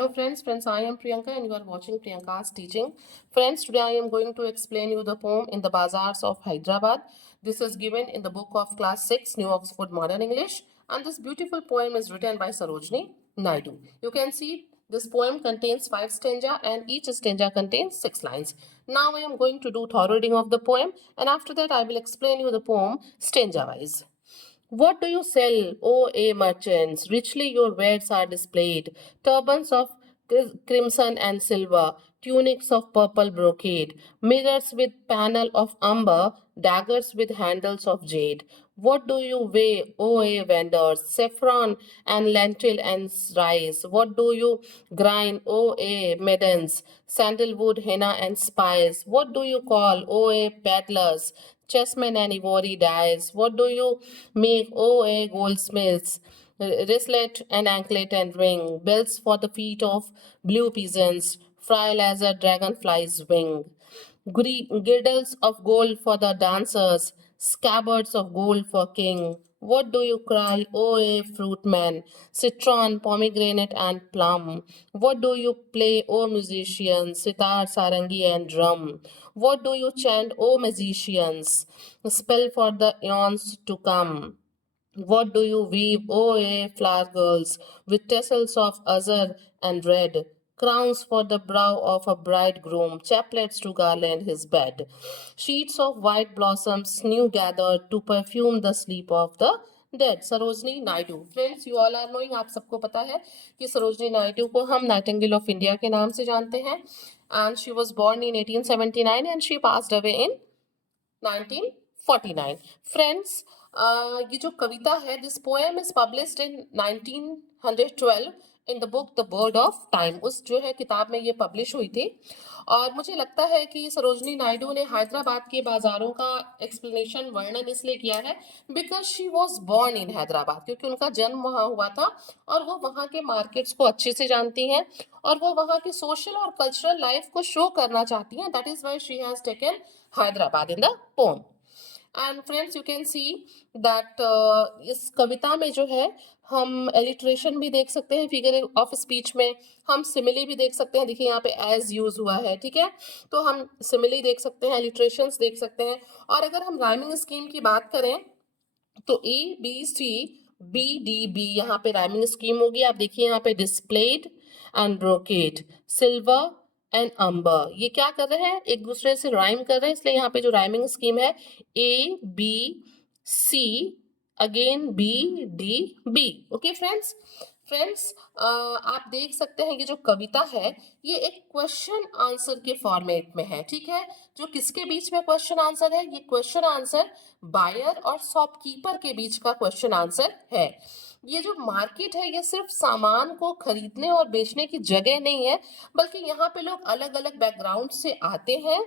Hello friends, I am Priyanka and you are watching Priyanka's teaching. Friends, today I am going to explain you the poem in the Bazaars of Hyderabad. This is given in the book of Class 6, New Oxford Modern English, and this beautiful poem is written by Sarojini Naidu. You can see this poem contains 5 stanza and each stanza contains 6 lines. Now I am going to do thorough reading of the poem and after that I will explain you the poem stanza wise. What do you sell, O A merchants? Richly your wares are displayed, turbans of crimson and silver, tunics of purple brocade, mirrors with panel of umber, daggers with handles of jade. What do you weigh, O A vendors? Saffron and lentil and rice. What do you grind, O A maidens? Sandalwood, henna and spice. What do you call, O A peddlers? Chessmen and ivory dyes. What do you make, O A goldsmiths? Wristlet and anklet and ring, bells for the feet of blue peasants, frail as a dragonfly's wing. Girdles of gold for the dancers, scabbards of gold for king. What do you cry, O a fruitman? Citron, pomegranate, and plum. What do you play, O musicians? Sitar, sarangi, and drum. What do you chant, O magicians? Spell for the eons to come. What do you weave, O ye flower girls, with tassels of azure and red, crowns for the brow of a bridegroom, chaplets to garland his bed, sheets of white blossoms new gathered to perfume the sleep of the dead Sarojini Naidu. Friends, you all are knowing, आप सबको पता है कि सरोजनी नायडू को हम Nightingale of India के नाम से जानते हैं and she was born in 1879 and she passed away in 1949. Friends, ये जो कविता है, this poem is published in 1912 in the book the bird of time. उस जो है किताब में ये पब्लिश हुई थी. और मुझे लगता है कि सरोजनी नायडू ने हैदराबाद के बाजारों का एक्सप्लेनेशन वर्णन इसलिए किया है because she was born in Hyderabad, क्योंकि उनका जन्म वहाँ हुआ था और वो वहाँ के मार्केट्स को अच्छे से जानती हैं और वो वहाँ की सोशल और कल्चरल लाइफ को शो करना चाहती हैं. That is why she has taken Hyderabad in the pome. And friends, you can see that इस कविता में जो है हम एलिट्रेशन भी देख सकते हैं फिगर ऑफ स्पीच में, हम सिमिली भी देख सकते हैं. देखिए यहाँ पे एज यूज हुआ है, ठीक है, तो हम सिमिली देख सकते हैं, एलिट्रेशंस देख सकते हैं. और अगर हम राइमिंग स्कीम की बात करें तो A B C B D B यहाँ पे राइमिंग स्कीम होगी. आप देखिए यहाँ पे displayed and brocade, silver and amber, ये क्या कर रहे हैं, एक दूसरे से राइम कर रहे हैं, इसलिए यहाँ पे जो राइमिंग स्कीम है A B C again B D B. Okay friends. Friends, आप देख सकते हैं कि जो कविता है ये एक क्वेश्चन आंसर के फॉर्मेट में है, ठीक है. जो किसके बीच में क्वेश्चन आंसर है, ये क्वेश्चन आंसर बायर और शॉपकीपर के बीच का क्वेश्चन आंसर है. ये जो मार्केट है ये सिर्फ सामान को खरीदने और बेचने की जगह नहीं है, बल्कि यहाँ पे लोग अलग अलग बैकग्राउंड से आते हैं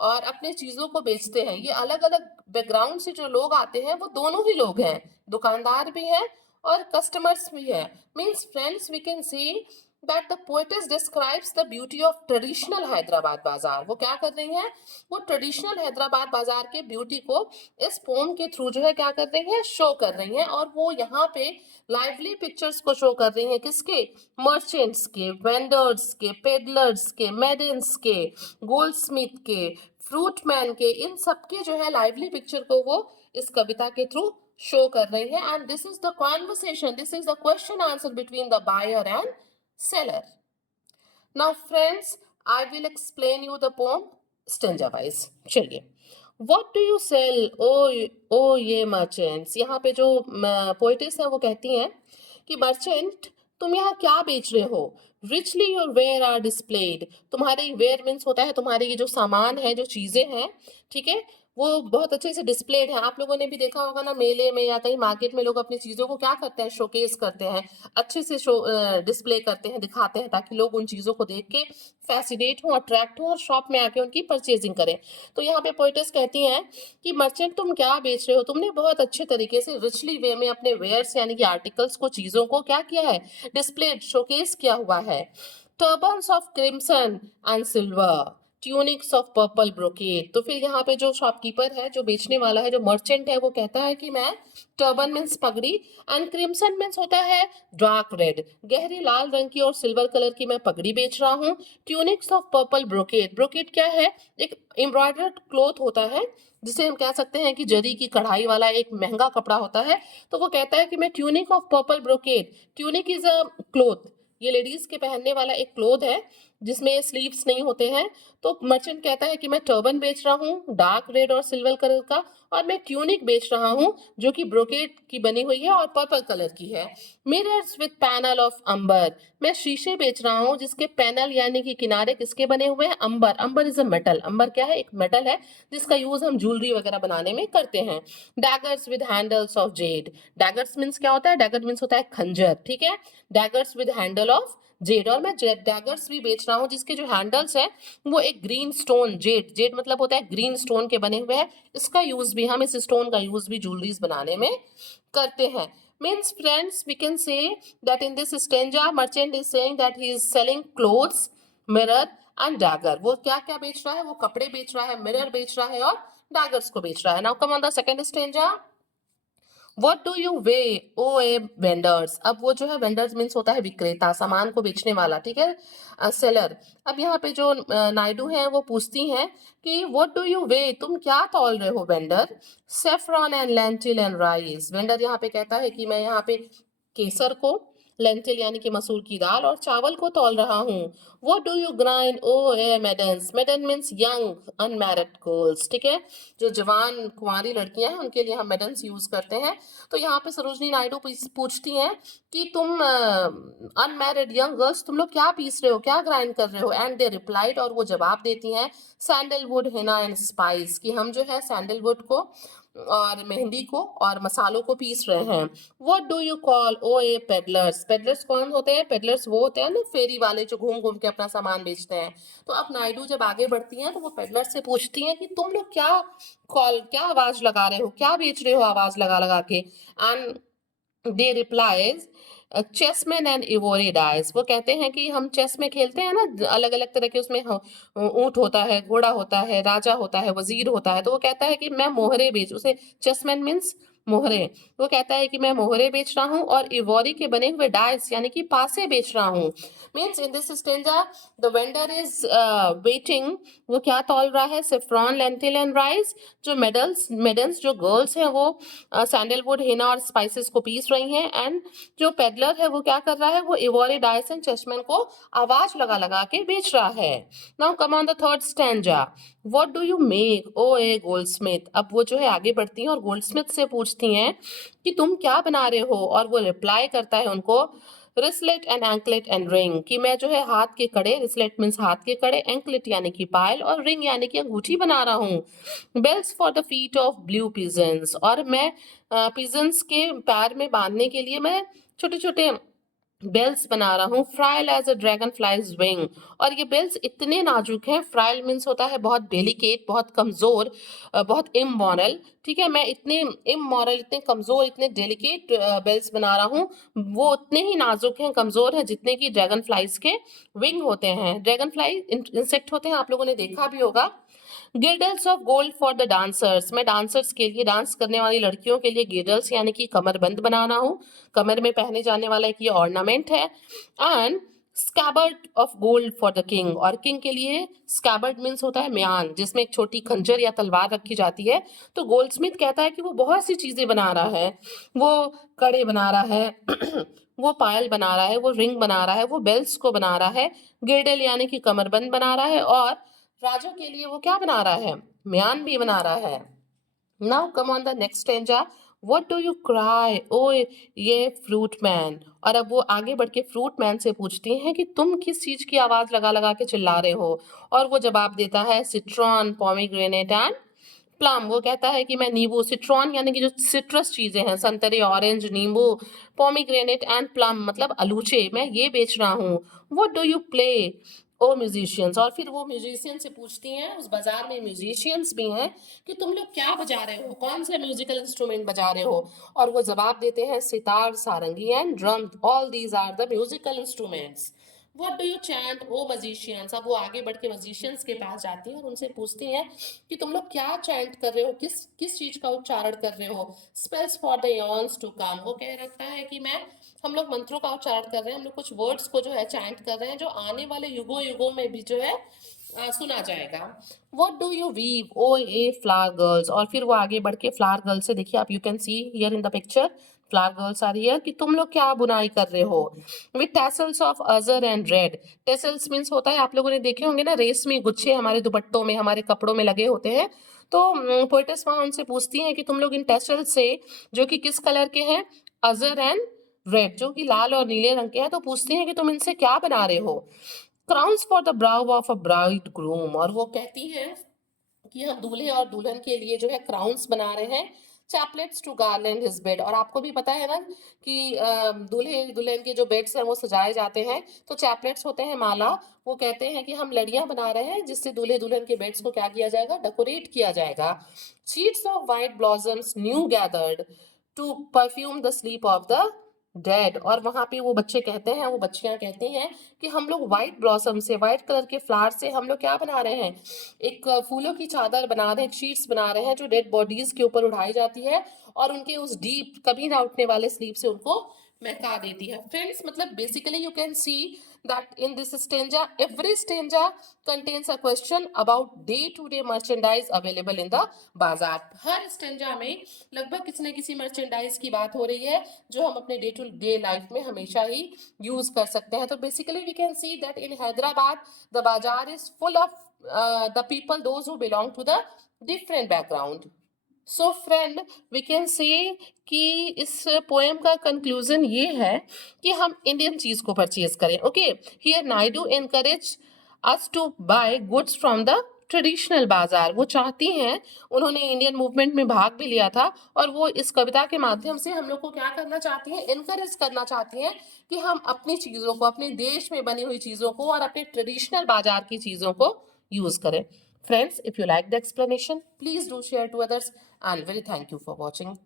और अपने चीजों को बेचते हैं. ये अलग अलग बैकग्राउंड से जो लोग आते हैं वो दोनों ही लोग हैं, दुकानदार भी हैं और कस्टमर्स भी है. Means friends, we can see that the poetess describes the beauty of traditional Hyderabad बाजार. वो क्या कर रही हैं, वो ट्रेडिशनल हैदराबाद बाजार के ब्यूटी को इस पोम के थ्रू जो है क्या कर रही हैं, शो कर रही हैं. और वो यहाँ पे लाइवली पिक्चर्स को शो कर रही हैं, किसके, मर्चेंट्स के, वेंडर्स के, पेडलर्स के, मेडेंस के, गोल्डस्मिथ के, फ्रूटमैन के, इन सबके जो है लाइवली पिक्चर को वो इस कविता के थ्रू शो कर रही है. And this is the conversation, this is the question answer between the buyer and seller. Now friends, I will explain you the poem stanza wise. चलिए. What do you sell, oh ये merchants? यहाँ पे जो poet's है वो कहती हैं कि मर्चेंट, तुम यहाँ क्या बेच रहे हो. Richly your ware are displayed, तुम्हारे वेयर मीन्स होता है तुम्हारे ये जो सामान है, जो चीजें हैं, ठीक है, वो बहुत अच्छे से डिस्प्लेड है. आप लोगों ने भी देखा होगा ना, मेले में या कहीं मार्केट में लोग अपनी चीजों को क्या करते हैं, शोकेस करते हैं, अच्छे से शो डिस्प्ले करते हैं, दिखाते हैं, ताकि लोग उन चीजों को देख के फैसिनेट हो, अट्रैक्ट हो और शॉप में आके उनकी परचेजिंग करें. तो यहाँ पे पोएटिस कहती हैं कि मर्चेंट, तुम क्या बेच रहे हो. तुमने बहुत अच्छे तरीके से रिचली वे में अपने वेयर्स यानी कि आर्टिकल्स को, चीजों को क्या किया है, डिस्प्लेड, शोकेस किया हुआ है. Turbans of crimson and silver, tunics of purple brocade. तो फिर यहाँ पे जो शॉपकीपर है, जो बेचने वाला है, जो मर्चेंट है, वो कहता है कि मैं टर्बन मीन्स पगड़ी, एंड क्रिम्सन मीन्स होता है डार्क रेड, गहरे लाल रंग की और सिल्वर कलर की मैं पगड़ी बेच रहा हूँ। Tunics of purple brocade, brocade क्या है? एक एम्ब्रॉयडर्ड क्लोथ होता है, जिसे हम कह सकते हैं कि जरी की कढ़ाई वाला एक महंगा कपड़ा होता है। तो वो कहता है कि मैं tunic of purple brocade, tunic is a cloth, ये लेडीज के पहनने वाला एक क्लोथ है जिसमें स्लीव्स नहीं होते हैं। तो मर्चेंट कहता है कि मैं टर्बन बेच रहा हूँ डार्क रेड और सिल्वर कलर का, और मैं ट्यूनिक बेच रहा हूँ जो कि ब्रोकेड की बनी हुई है और पर्पल कलर की है। मिरर्स विद पैनल ऑफ अंबर, मैं शीशे बेच रहा हूँ जिसके पैनल यानी कि किनारे किसके बने हुए हैं? अंबर। अंबर इज अ मेटल, अंबर क्या है? एक मेटल है जिसका यूज हम ज्वेलरी वगैरह बनाने में करते हैं। Daggers with handles of Z, daggers means क्या होता है? डैगर मीन्स होता है खंजर, ठीक है। Daggers with handle of Z, और मैं डैगर्स भी बेच रहा हूँ जिसके जो हैंडल्स है वो एक ग्रीन स्टोन, जेड, जेड मतलब होता है ग्रीन स्टोन के बने हुए हैं। इसका यूज भी, हम इस स्टोन का यूज भी ज्वेलरीज बनाने में करते हैं। Means friends, we can say that in this stanza merchant is saying that he is selling clothes, mirror and dagger. वो क्या क्या बेच रहा है? वो कपड़े बेच रहा है, मिरर बेच रहा है और daggers को बेच रहा है। Now come on the second stanza. What do you weigh, O ye vendors? अब वो जो है वेंडर्स मीन्स होता है विक्रेता, सामान को बेचने वाला, ठीक है, सेलर। अब यहाँ पे जो नायडू हैं वो पूछती हैं कि व्हाट डू यू वे, तुम क्या तौल रहे हो vendor? Saffron and lentil and rice, vendor यहाँ पे कहता है कि मैं यहाँ पे केसर को, लेंटिल यानी कि मसूर की दाल, और चावल को तौल रहा हूँ। What do you grind, O ye maidens, maiden means young unmarried girls, ठीक है, जो जवान कुंवारी लड़कियां हैं उनके लिए हम मेडन्स यूज करते हैं। तो यहाँ पे सरोजनी नायडू पूछती हैं कि तुम अनमैरिड यंग गर्ल्स, तुम लोग क्या पीस रहे हो, क्या ग्राइंड कर रहे हो? एंड दे रिप्लाइड, और वो जवाब देती हैं सैंडलवुड हिना एंड स्पाइस, कि हम जो है सैंडलवुड को और मेहंदी को और मसालों को पीस रहे हैं। What do you call, O ye pedlars, pedlars कौन होते हैं? पेडलर्स वो होते हैं ना फेरी वाले जो घूम घूम के अपना सामान बेचते हैं। तो अब नायडू जब आगे बढ़ती हैं तो वो पेडलर से पूछती हैं कि तुम लोग क्या कॉल, क्या आवाज लगा रहे हो, क्या बेच रहे हो आवाज लगा लगा के? And they replies chessman and ivory dice, वो कहते हैं कि हम चेस में खेलते हैं ना, अलग अलग तरह के उसमें ऊंट होता है, घोड़ा होता है, राजा होता है, वजीर होता है। तो वो कहता है कि मैं मोहरे बेच, उसे चेसमैन मीन्स मोहरे, वो कहता है कि मैं मोहरे बेच रहा हूँ और इवोरी के बने हुए डाइस यानी कि पासे बेच रहा हूँ। Means in this stanza the vendor is waiting, वो क्या तौल रहा है? Saffron lentil and rice. जो मेडल्स जो गर्ल्स हैं वो सैंडलवुड हिना और स्पाइसेस को पीस रही हैं, एंड जो पेडलर है वो क्या कर रहा है? वो इवोरी डाइस एंड चेसमैन को आवाज लगा लगा के बेच रहा है। Now come on the third stanza. What do you make, O ye goldsmith, अब वो जो है आगे बढ़ती हैं और गोल्डस्मिथ से पूछती हैं कि तुम क्या बना रहे हो, और वो रिप्लाई करता है उनको रिसलेट एंड एंकलेट एंड रिंग, कि मैं जो है हाथ के कड़े, रिसलेट मीन्स हाथ के कड़े, एंकलेट यानी कि पायल, और रिंग यानी कि अंगूठी बना रहा हूँ। Bells for the feet of blue pigeons, और मैं पिजन्स के पैर में बांधने के लिए मैं छोटे छोटे बेल्स बना रहा हूँ। Frail as a dragonfly's wing, और ये बेल्स इतने नाजुक हैं, फ्राइल मीन्स होता है बहुत डेलिकेट, बहुत कमजोर, बहुत इमोरल, ठीक है, मैं इतने इमोरल, इतने कमजोर, इतने डेलिकेट बेल्स बना रहा हूँ, वो उतने ही नाजुक हैं, कमजोर हैं जितने की ड्रैगन फ्लाइज के विंग होते हैं। ड्रैगन फ्लाई इंसेक्ट होते हैं, आप लोगों ने देखा भी होगा। Girdles of gold for the dancers, मैं डांसर्स के लिए, डांस करने वाली लड़कियों के लिए गिल्डल्स यानी कि कमरबंद बनाना हूँ, कमर में पहने जाने वाला एक ये ऑर्नामेंट है। And scabbard of gold for the king, और किंग के लिए स्कैबर्ड मीन्स होता है म्यान, जिसमें एक छोटी खंजर या तलवार रखी जाती है। तो गोल्डस्मिथ कहता है कि वो बहुत सी चीजें बना रहा है, वो कड़े बना रहा है वो पायल बना रहा है, वो रिंग बना रहा है, वो बेल्स को बना रहा है, गिर्डल यानी कि कमरबंद बना रहा है, और राजा के लिए वो क्या बना रहा है? म्यान भी बना रहा है। Now come on the next stanza. What do you cry, o ye fruit man, और अब वो आगे बढ़ के फ्रूट मैन से पूछती हैं कि तुम किस चीज की आवाज लगा लगा के चिल्ला रहे हो, और वो जवाब देता है सिट्रॉन पोमीग्रेनेट एंड प्लम, वो कहता है कि मैं नींबू, सिट्रॉन यानी कि जो सिट्रस चीजें हैं, संतरे, ऑरेंज, नींबू, पोमीग्रेनेट एंड प्लम मतलब अलूचे, मैं ये बेच रहा हूँ। What do you play, O musicians, और फिर वो म्यूजिशियन से पूछती हैं, उस बाजार में म्यूजिशियंस भी हैं, कि तुम लोग क्या बजा रहे हो, कौन से म्यूजिकल इंस्ट्रूमेंट बजा रहे हो? और वो जवाब देते हैं sitar, sarangi and drum, all these are the musical instruments. What do you chant o magicians. अब वो आगे बढ़ के मजिशियंस के पास जाती हैं और उनसे पूछती हैं कि तुम लोग क्या चैंट कर रहे हो, किस किस चीज का उच्चारण कर रहे हो। Spells for the eons to come. वो कह रखता है कि मैं हम लोग मंत्रों का उच्चारण कर रहे हैं, हम लोग कुछ वर्ड्स को जो है चैंट कर रहे हैं जो आने वाले युगों युगों में भी जो है सुना जाएगा। What do you weave O ye flower girls. और फिर वो आगे बढ़ के फ्लावर गर्ल्स से, देखिए आप you can see here in the picture flower girls are here, कि तुम लोग क्या बुनाई कर रहे हो। With tassels of azure and red. Tassels means होता है, आप लोगों ने देखे होंगे ना, रेशमी गुच्छे हमारे दुपट्टों में हमारे कपड़ों में लगे होते हैं। तो पोएटस वहां उनसे पूछती हैं कि तुम लोग इन टैसल्स से, जो कि किस कलर के हैं, अजर एंड रेड, जो कि लाल और नीले रंग के हैं, तो पूछती हैं कि तुम इनसे क्या बना रहे हो। Crowns for the brow of a bride groom. और वो कहती हैं कि हम दूल्हे और दुल्हन के लिए जो है क्राउन्स बना रहे हैं। Chaplets to garland his bed. और आपको भी पता है ना कि दूल्हे दुल्हन के जो बेड्स हैं वो सजाए जाते हैं, तो चैपलेट्स होते हैं माला। वो कहते हैं कि हम लड़ियां बना रहे हैं जिससे दूल्हे दुल्हन के बेड्स को क्या किया जाएगा, डेकोरेट किया जाएगा। Sheets of white blossoms new gathered to perfume the sleep of the dead. और वहां पे वो बच्चे कहते हैं, वो बच्चियां कहती हैं कि हम लोग व्हाइट ब्लॉसम से, व्हाइट कलर के फ्लावर से हम लोग क्या बना रहे हैं, एक फूलों की चादर बना रहे हैं, शीट्स बना रहे हैं जो डेड बॉडीज के ऊपर उड़ाई जाती है और उनके उस डीप कभी ना उठने वाले स्लीप से उनको महका देती है। फ्रेंड्स, मतलब basically you can see that in this stanza, every stanza contains a question about day to day merchandise available in the bazaar। Her stanza में लगभग किसी न किसी मर्चेंडाइज की बात हो रही है जो हम अपने डे टू डे लाइफ में हमेशा ही यूज कर सकते हैं। तो basically we can see that in Hyderabad the bazaar is full of the people those who belong to the different background। So friend, we can say कि इस पोएम का कंक्लूजन ये है कि हम इंडियन चीज को परचेज करें। Okay, here Naidu encourage us to buy goods from the traditional बाजार। वो चाहती हैं, उन्होंने इंडियन मूवमेंट में भाग भी लिया था और वो इस कविता के माध्यम से हम लोग को क्या करना चाहती हैं, एनकरेज करना चाहती हैं कि हम अपनी चीजों को, अपने देश में बनी हुई चीजों को और अपने ट्रेडिशनल बाजार की चीजों को यूज करें। Friends, if you like the explanation, please do share to others, and very thank you for watching.